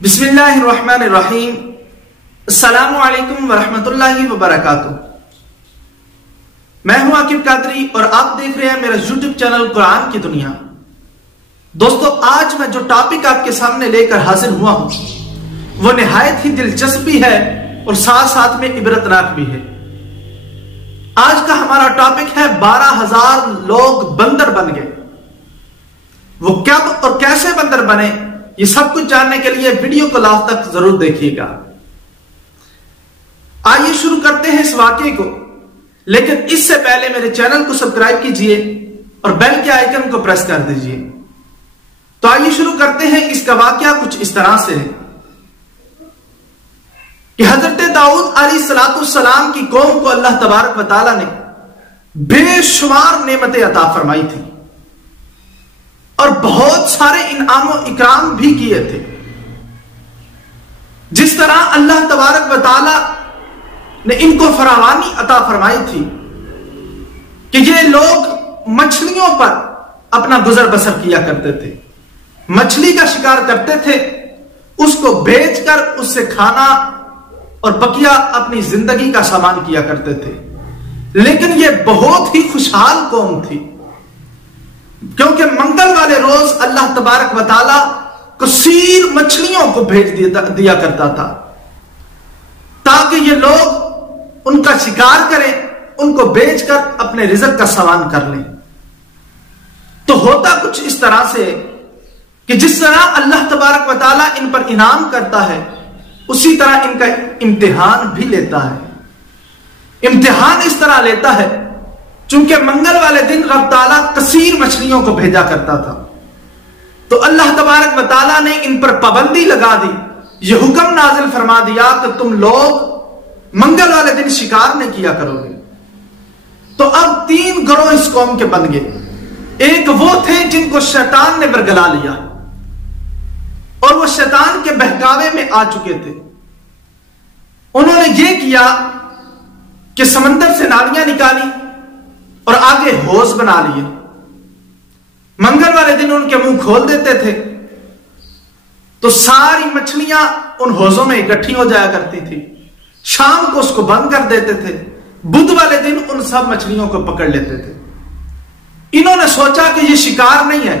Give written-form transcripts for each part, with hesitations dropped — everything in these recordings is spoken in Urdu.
بسم اللہ الرحمن الرحیم۔ السلام علیکم ورحمۃ وبرکاتہ۔ میں ہوں عاقب قادری اور آپ دیکھ رہے ہیں میرا یوٹیوب چینل قرآن کی دنیا۔ دوستو، آج میں جو ٹاپک آپ کے سامنے لے کر حاضر ہوا ہوں وہ نہایت ہی دلچسپ بھی ہے اور ساتھ ساتھ میں عبرتناک بھی ہے۔ آج کا ہمارا ٹاپک ہے 12,000 لوگ بندر بن گئے۔ وہ کب اور کیسے بندر بنے، یہ سب کچھ جاننے کے لیے ویڈیو کو لاسٹ تک ضرور دیکھیے گا۔ آئیے شروع کرتے ہیں اس واقعے کو، لیکن اس سے پہلے میرے چینل کو سبسکرائب کیجئے اور بیل کے آئیکن کو پریس کر دیجئے۔ تو آئیے شروع کرتے ہیں۔ اس کا واقعہ کچھ اس طرح سے ہے کہ حضرت داؤد علیہ السلام کی قوم کو اللہ تبارک و تعالی نے بے شمار نعمتیں عطا فرمائی تھی اور بہت سارے انعام و اکرام بھی کیے تھے۔ جس طرح اللہ تبارک و تعالی نے ان کو فراوانی عطا فرمائی تھی کہ یہ لوگ مچھلیوں پر اپنا گزر بسر کیا کرتے تھے، مچھلی کا شکار کرتے تھے، اس کو بیچ کر اس سے کھانا اور بقیہ اپنی زندگی کا سامان کیا کرتے تھے۔ لیکن یہ بہت ہی خوشحال قوم تھی، کیونکہ منگل والے روز اللہ تبارک و تعالی کثیر مچھلیوں کو بھیج دیا کرتا تھا تاکہ یہ لوگ ان کا شکار کریں، ان کو بیچ کر اپنے رزق کا سامان کر لیں۔ تو ہوتا کچھ اس طرح سے کہ جس طرح اللہ تبارک و تعالی ان پر انعام کرتا ہے، اسی طرح ان کا امتحان بھی لیتا ہے۔ امتحان اس طرح لیتا ہے چونکہ منگل والے دن رب تعالیٰ کثیر مچھلیوں کو بھیجا کرتا تھا، تو اللہ تبارک و تعالیٰ نے ان پر پابندی لگا دی، یہ حکم نازل فرما دیا کہ تم لوگ منگل والے دن شکار نہیں کیا کرو گے۔ تو اب 3 گروہ اس قوم کے بن گئے۔ ایک وہ تھے جن کو شیطان نے برگلا لیا اور وہ شیطان کے بہکاوے میں آ چکے تھے۔ انہوں نے یہ کیا کہ سمندر سے نالیاں نکالی اور آگے حوض بنا لیے۔ منگل والے دن ان کے منہ کھول دیتے تھے تو ساری مچھلیاں ان حوضوں میں اکٹھی ہو جایا کرتی تھی، شام کو اس کو بند کر دیتے تھے، بدھ والے دن ان سب مچھلیوں کو پکڑ لیتے تھے۔ انہوں نے سوچا کہ یہ شکار نہیں ہے،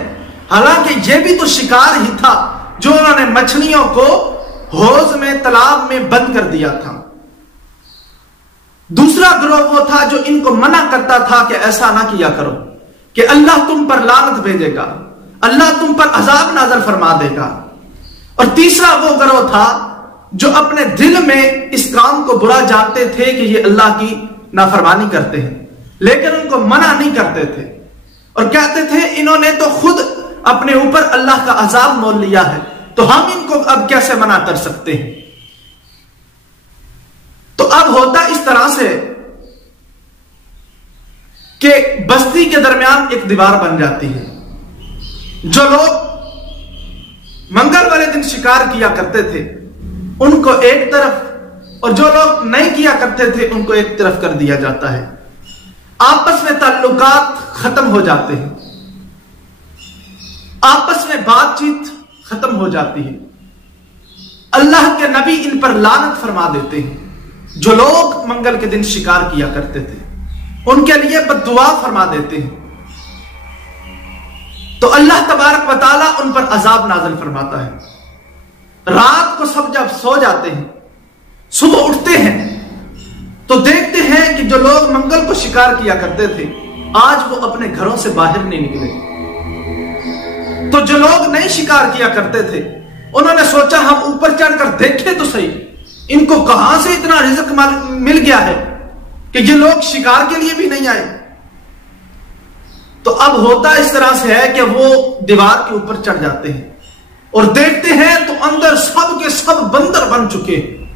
حالانکہ یہ بھی تو شکار ہی تھا جو انہوں نے مچھلیوں کو حوض میں، تالاب میں بند کر دیا تھا۔ دوسرا گروہ وہ تھا جو ان کو منع کرتا تھا کہ ایسا نہ کیا کرو، کہ اللہ تم پر لعنت بھیجے گا، اللہ تم پر عذاب نازل فرما دے گا۔ اور تیسرا وہ گروہ تھا جو اپنے دل میں اس کام کو برا جانتے تھے کہ یہ اللہ کی نافرمانی کرتے ہیں، لیکن ان کو منع نہیں کرتے تھے اور کہتے تھے انہوں نے تو خود اپنے اوپر اللہ کا عذاب مول لیا ہے، تو ہم ان کو اب کیسے منع کر سکتے ہیں۔ تو اب ہوتا اس طرح سے کہ بستی کے درمیان ایک دیوار بن جاتی ہے۔ جو لوگ منگل والے دن شکار کیا کرتے تھے ان کو ایک طرف اور جو لوگ نہیں کیا کرتے تھے ان کو ایک طرف کر دیا جاتا ہے۔ آپس میں تعلقات ختم ہو جاتے ہیں، آپس میں بات چیت ختم ہو جاتی ہے۔ اللہ کے نبی ان پر لعنت فرما دیتے ہیں۔ جو لوگ منگل کے دن شکار کیا کرتے تھے ان کے لیے بد دعا فرما دیتے ہیں، تو اللہ تبارک و تعالیٰ ان پر عذاب نازل فرماتا ہے۔ رات کو سب جب سو جاتے ہیں، صبح اٹھتے ہیں تو دیکھتے ہیں کہ جو لوگ منگل کو شکار کیا کرتے تھے آج وہ اپنے گھروں سے باہر نہیں نکلے۔ تو جو لوگ نہیں شکار کیا کرتے تھے انہوں نے سوچا ہم اوپر چڑھ کر دیکھیں تو صحیح ان کو کہاں سے اتنا رزق مل گیا ہے کہ یہ لوگ شکار کے لیے بھی نہیں آئے۔ تو اب ہوتا اس طرح سے ہے کہ وہ دیوار کے اوپر چڑھ جاتے ہیں اور دیکھتے ہیں تو اندر سب کے سب بندر بن چکے ہیں۔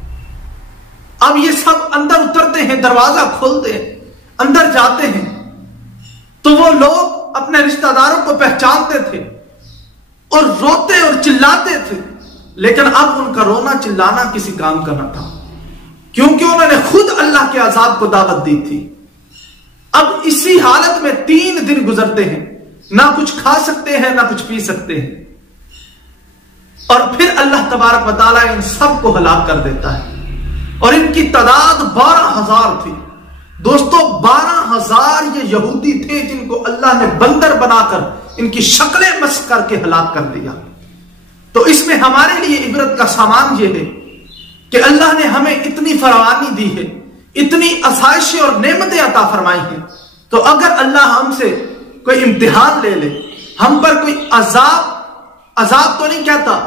اب یہ سب اندر اترتے ہیں، دروازہ کھولتے ہیں، اندر جاتے ہیں تو وہ لوگ اپنے رشتہ داروں کو پہچانتے تھے اور روتے اور چلاتے تھے، لیکن اب ان کا رونا چلانا کسی کام کا نہ تھا، کیونکہ انہوں نے خود اللہ کے عذاب کو دعوت دی تھی۔ اب اسی حالت میں 3 دن گزرتے ہیں، نہ کچھ کھا سکتے ہیں نہ کچھ پی سکتے ہیں۔ اور پھر اللہ تبارک و تعالیٰ ان سب کو ہلاک کر دیتا ہے. اور ان کی تعداد 12,000 تھی. دوستو 12,000 یہ یہودی تھے جن کو اللہ نے بندر بنا کر ان کی شکلیں مسخ کر کے ہلاک کر دیا. تو اس میں ہمارے لیے عبرت کا سامان یہ ہے کہ اللہ نے ہمیں اتنی فراوانی دی ہے, اتنی آسائشیں اور نعمتیں عطا فرمائی ہیں. تو اگر اللہ ہم سے کوئی امتحان لے لے, ہم پر کوئی عذاب تو نہیں کہتا,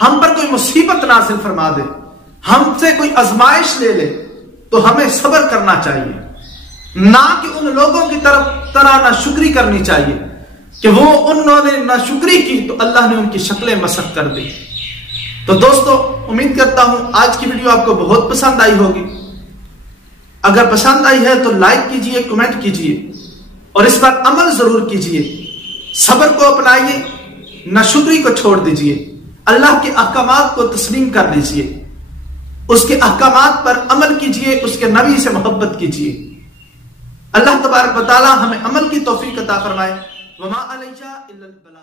ہم پر کوئی مصیبت نازل فرما دے, ہم سے کوئی آزمائش لے لے, تو ہمیں صبر کرنا چاہیے, نہ کہ ان لوگوں کی طرح ناشکری کرنی چاہیے کہ وہ انہوں نے ناشکری کی تو اللہ نے ان کی شکلیں مسخ کر دی. تو دوستو امید کرتا ہوں آج کی ویڈیو آپ کو بہت پسند آئی ہوگی. اگر پسند آئی ہے تو لائک کیجئے, کمنٹ کیجئے اور اس پر عمل ضرور کیجئے. صبر کو اپنائیے, ناشکری کو چھوڑ دیجئے, اللہ کے احکامات کو تسلیم کر لیجئے, اس کے احکامات پر عمل کیجئے, اس کے نبی سے محبت کیجئے. اللہ تبارک و تعالی ہمیں عمل کی توفیق عطا فرمائے. وما علیہ الا البلاغ.